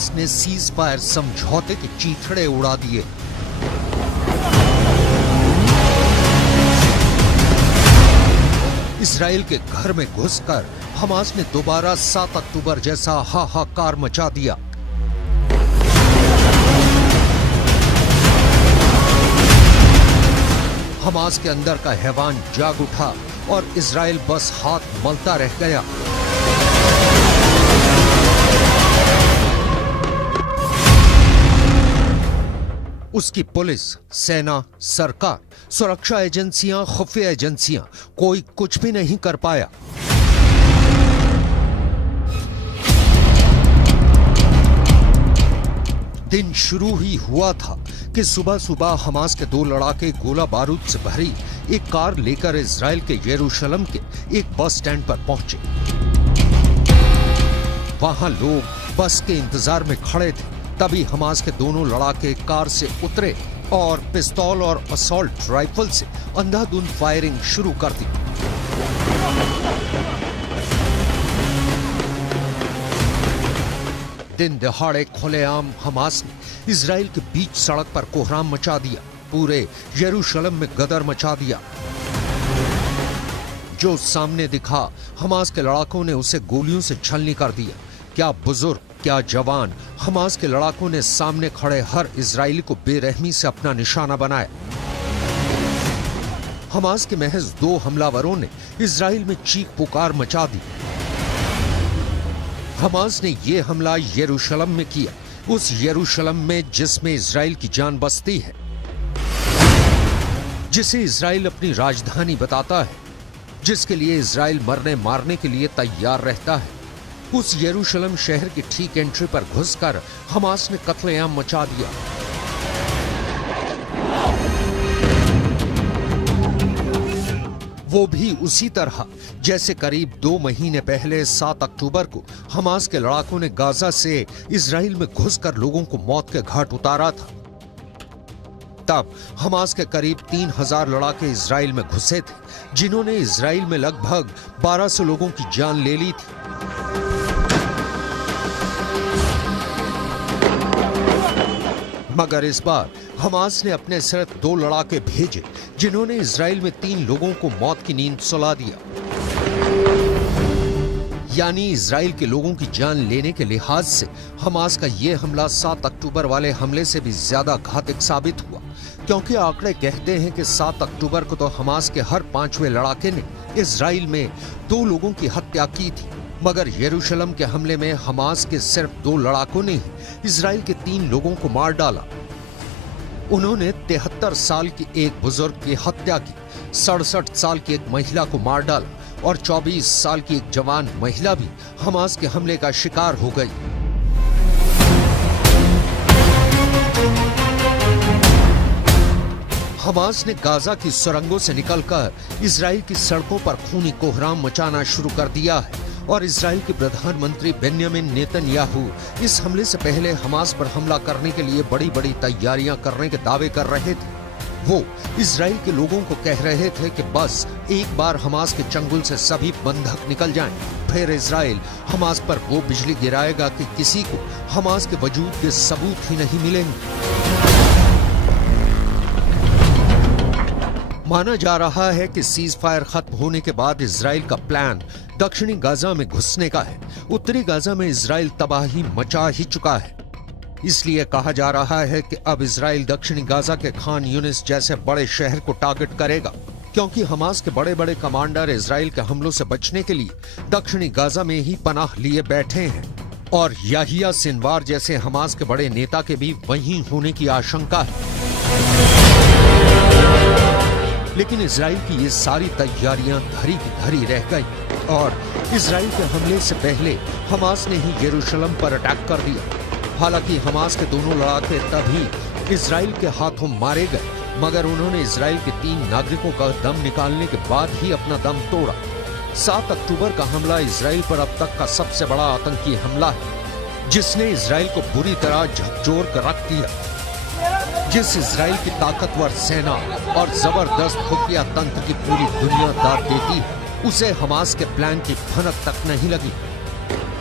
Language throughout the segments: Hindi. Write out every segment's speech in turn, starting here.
हमास ने सीज फायर समझौते के चीथड़े उड़ा दिए। इजराइल के घर में घुसकर हमास ने दोबारा 7 अक्टूबर जैसा हाहाकार मचा दिया। हमास के अंदर का हैवान जाग उठा और इजराइल बस हाथ मलता रह गया। उसकी पुलिस, सेना, सरकार, सुरक्षा एजेंसियां, खुफिया एजेंसियां, कोई कुछ भी नहीं कर पाया। दिन शुरू ही हुआ था कि सुबह सुबह हमास के 2 लड़ाके गोला बारूद से भरी एक कार लेकर इजराइल के यरूशलेम के एक बस स्टैंड पर पहुंचे। वहां लोग बस के इंतजार में खड़े थे। तभी हमास के दोनों लड़ाके कार से उतरे और पिस्तौल और असॉल्ट राइफल से अंधाधुंध फायरिंग शुरू कर दी। दिन दहाड़े खुलेआम हमास ने इजराइल के बीच सड़क पर कोहराम मचा दिया, पूरे यरूशलेम में गदर मचा दिया। जो सामने दिखा, हमास के लड़ाकों ने उसे गोलियों से छलनी कर दिया। क्या बुजुर्ग, क्या जवान, हमास के लड़ाकों ने सामने खड़े हर इजरायली को बेरहमी से अपना निशाना बनाया। हमास के महज 2 हमलावरों ने इजराइल में चीख पुकार मचा दी। हमास ने यह हमला यरूशलेम में किया, उस यरूशलेम में जिसमें इजराइल की जान बसती है, जिसे इजराइल अपनी राजधानी बताता है, जिसके लिए इजराइल मरने मारने के लिए तैयार रहता है। उस यरूशलेम शहर की ठीक एंट्री पर घुसकर हमास ने कत्लेआम मचा दिया। वो भी उसी तरह जैसे करीब 2 महीने पहले 7 अक्टूबर को हमास के लड़ाकों ने गाजा से इजराइल में घुसकर लोगों को मौत के घाट उतारा था। तब हमास के करीब 3000 लड़ाके इजराइल में घुसे थे, जिन्होंने इजराइल में लगभग 1200 लोगों की जान ले ली थी। मगर इस बार हमास ने अपने सिर्फ 2 लड़ाके भेजे, जिन्होंने इजराइल में 3 लोगों को मौत की नींद सुला दिया। यानी इजराइल के लोगों की जान लेने के लिहाज से हमास का यह हमला 7 अक्टूबर वाले हमले से भी ज्यादा घातक साबित हुआ, क्योंकि आंकड़े कहते हैं कि 7 अक्टूबर को तो हमास के हर 5वें लड़ाके ने इजराइल में 2 लोगों की हत्या की थी। मगर यरूशलेम के हमले में हमास के सिर्फ 2 लड़ाकों ने ही इजराइल के 3 लोगों को मार डाला। उन्होंने 73 साल की एक बुजुर्ग की हत्या की, 67 साल की एक महिला को मार डाला और 24 साल की एक जवान महिला भी हमास के हमले का शिकार हो गई। हमास ने गाजा की सुरंगों से निकलकर इजराइल की सड़कों पर खूनी कोहराम मचाना शुरू कर दिया है और इजराइल के प्रधानमंत्री बेन्यामिन नेतन्याहू इस हमले से पहले हमास पर हमला करने के लिए बड़ी बड़ी तैयारियां करने के दावे कर रहे थे। वो इजराइल के लोगों को कह रहे थे कि बस एक बार हमास के चंगुल से सभी बंधक निकल जाएं, फिर इजराइल हमास पर वो बिजली गिराएगा कि किसी को हमास के वजूद के सबूत ही नहीं मिलेंगे। माना जा रहा है कि सीज फायर खत्म होने के बाद इजराइल का प्लान दक्षिणी गाजा में घुसने का है। उत्तरी गाजा में इजराइल तबाही मचा ही चुका है। इसलिए कहा जा रहा है कि अब इजराइल दक्षिणी गाजा के खान यूनिस जैसे बड़े शहर को टारगेट करेगा, क्योंकि हमास के बड़े बड़े कमांडर इजराइल के हमलों से बचने के लिए दक्षिणी गाजा में ही पनाह लिए बैठे हैं और याहिया सिनवार जैसे हमास के बड़े नेता के भी वहीं होने की आशंका है। लेकिन इजराइल की ये सारी तैयारियां धरी की धरी रह गई और इजराइल के हमले से पहले हमास ने ही यरूशलेम पर अटैक कर दिया। हालांकि हमास के दोनों लड़ाके तभी इजराइल के हाथों मारे गए, मगर उन्होंने इजराइल के 3 नागरिकों का दम निकालने के बाद ही अपना दम तोड़ा। 7 अक्टूबर का हमला इजराइल पर अब तक का सबसे बड़ा आतंकी हमला है, जिसने इजराइल को बुरी तरह झकझोर कर रख दिया। जिस इजराइल की ताकतवर सेना और जबरदस्त खुफिया तंत्र की पूरी दुनिया दाद देती है, उसे हमास के प्लान की भनक तक नहीं लगी।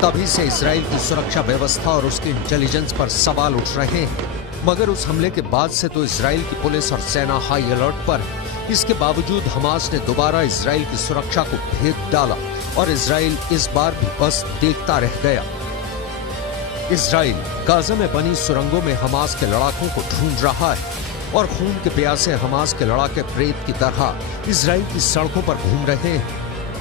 तभी से इजराइल की सुरक्षा व्यवस्था और उसकी इंटेलिजेंस पर सवाल उठ रहे हैं। मगर उस हमले के बाद से तो इजराइल की पुलिस और सेना हाई अलर्ट पर है। इसके बावजूद हमास ने दोबारा इजराइल की सुरक्षा को भेद डाला और इजराइल इस बार भी बस देखता रह गया। इजराइल गाजा में बनी सुरंगों में हमास के लड़ाकों को ढूंढ रहा है और खून के प्यासे हमास के लड़ाके प्रेत की तरह इजराइल की सड़कों पर घूम रहे हैं।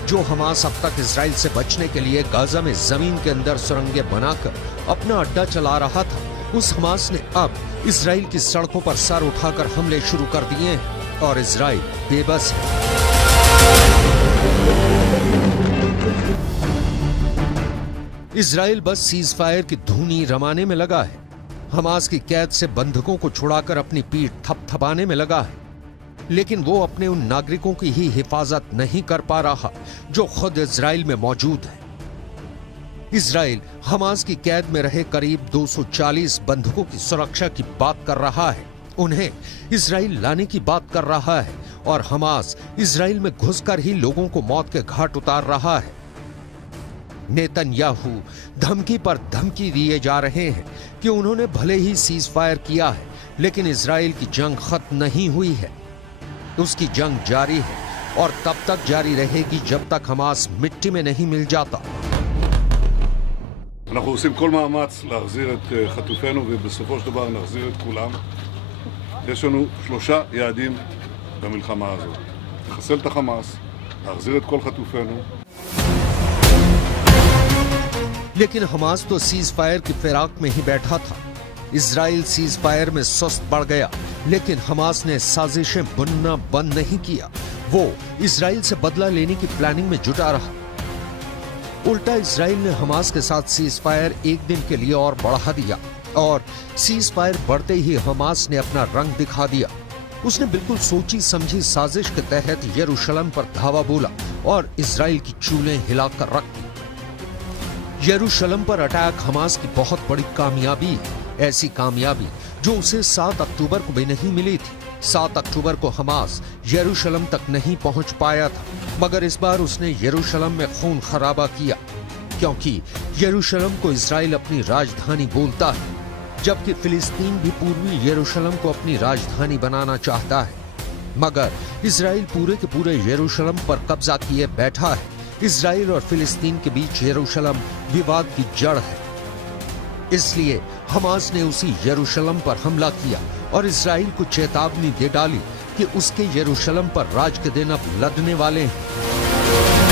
जो हमास अब तक इजराइल से बचने के लिए गाजा में जमीन के अंदर सुरंगें बनाकर अपना अड्डा चला रहा था, उस हमास ने अब इजराइल की सड़कों पर सर उठाकर हमले शुरू कर दिए हैं और इजराइल बेबस है। इजराइल बस सीज फायर की धूनी रमाने में लगा है। हमास की कैद से बंधकों को छुड़ाकर अपनी पीठ थपथपाने में लगा है, लेकिन वो अपने उन नागरिकों की ही हिफाजत नहीं कर पा रहा जो खुद इजराइल में मौजूद है। इजराइल हमास की कैद में रहे करीब 240 बंधकों की सुरक्षा की बात कर रहा है, उन्हें इजराइल लाने की बात कर रहा है और हमास इजराइल में घुसकर ही लोगों को मौत के घाट उतार रहा है। नेतन्याहू धमकी पर धमकी दिए जा रहे हैं कि उन्होंने भले ही सीज फायर किया है, लेकिन इजराइल की जंग खत्म नहीं हुई है। उसकी जंग जारी है और तब तक जारी रहेगी जब तक हमास मिट्टी में नहीं मिल जाता। אנחנו עושים כל מאמץ להחזיר את חטופינו ובסופו של דבר נחזיר את כולם. יש לנו 3 יעדים במלחמה הזאת: לחסל את החמאס, להחזיר את כל חטופינו. लेकिन हमास तो सीज फायर की फिराक में ही बैठा था। इजराइल सीज फायर में सुस्त पड़ गया, लेकिन हमास ने साजिशें बुनना बंद नहीं किया। वो इजराइल से बदला लेने की प्लानिंग में जुटा रहा। उल्टा इजराइल ने हमास के साथ सीज फायर एक दिन के लिए और बढ़ा दिया और सीज फायर बढ़ते ही हमास ने अपना रंग दिखा दिया। उसने बिल्कुल सोची समझी साजिश के तहत यरूशलेम पर धावा बोला और इजराइल की चूलें हिलाकर रख दी। यरूशलेम पर अटैक हमास की बहुत बड़ी कामयाबी है, ऐसी कामयाबी जो उसे 7 अक्टूबर को भी नहीं मिली थी। 7 अक्टूबर को हमास यरूशलेम तक नहीं पहुंच पाया था, मगर इस बार उसने यरूशलेम में खून खराबा किया, क्योंकि यरूशलेम को इजराइल अपनी राजधानी बोलता है, जबकि फिलिस्तीन भी पूर्वी यरूशलेम को अपनी राजधानी बनाना चाहता है। मगर इजराइल पूरे के पूरे यरूशलेम पर कब्जा किए बैठा है। इजराइल और फिलिस्तीन के बीच यरूशलेम विवाद की जड़ है, इसलिए हमास ने उसी यरूशलेम पर हमला किया और इजराइल को चेतावनी दे डाली कि उसके यरूशलेम पर राज के दिन अब लदने वाले हैं।